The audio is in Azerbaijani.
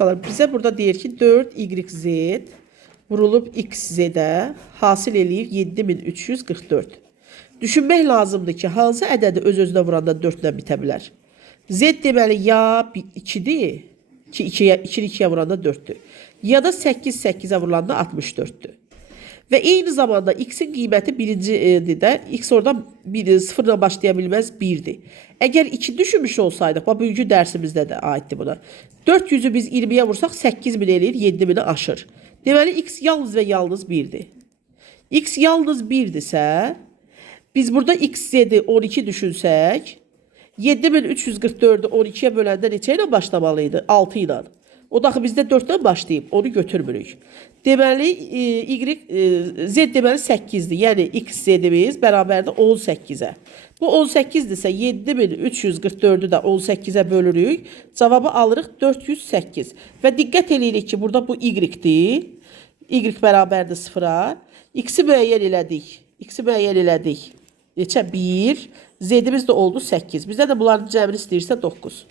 Uşaqlar, bizə burada deyir ki, 4YZ vurulub XZ-də hasil eləyir 7344. Düşünmək lazımdır ki, hansı ədədi öz-özünə vuranda 4 ilə bitə bilər? Z deməli ya 2-dir, ki 2-2-yə vuranda 4-dür. Ya da 8-8-ə vurulanda 64-dür. Və eyni zamanda x-in qiyməti birincidir də, x oradan 0 ilə başlaya bilməz 1-dir. Əgər 2 düşünmüş olsaydıq, bugünkü dərsimizdə də aiddir buna. 400-ü biz 20-yə vursaq 8000 eləyir, 7000-i aşır. Deməli, x yalnız və yalnız 1-dir. X yalnız 1-dirsə, biz burada XZ-i 12 düşünsək, 7344-ü 12-yə böləndə neçə ilə başlamalıydı? 6 ilə. O da bizdə 4-dən başlayıb, onu götürmürük. Deməli, Z deməli 8-dir. Yəni, XZ-imiz bərabərdə 18-ə. Bu 18-dirsə, 7344-ü də 18-ə bölürük. Cavabı alırıq 408. Və diqqət eləyirik ki, burada bu Y-dir. Y bərabərdir 0-a. X-i müəyyən elədik. Neçə? 1. Z-imiz də oldu 8. Bizdə də bunların cəmini istəyirsə 9.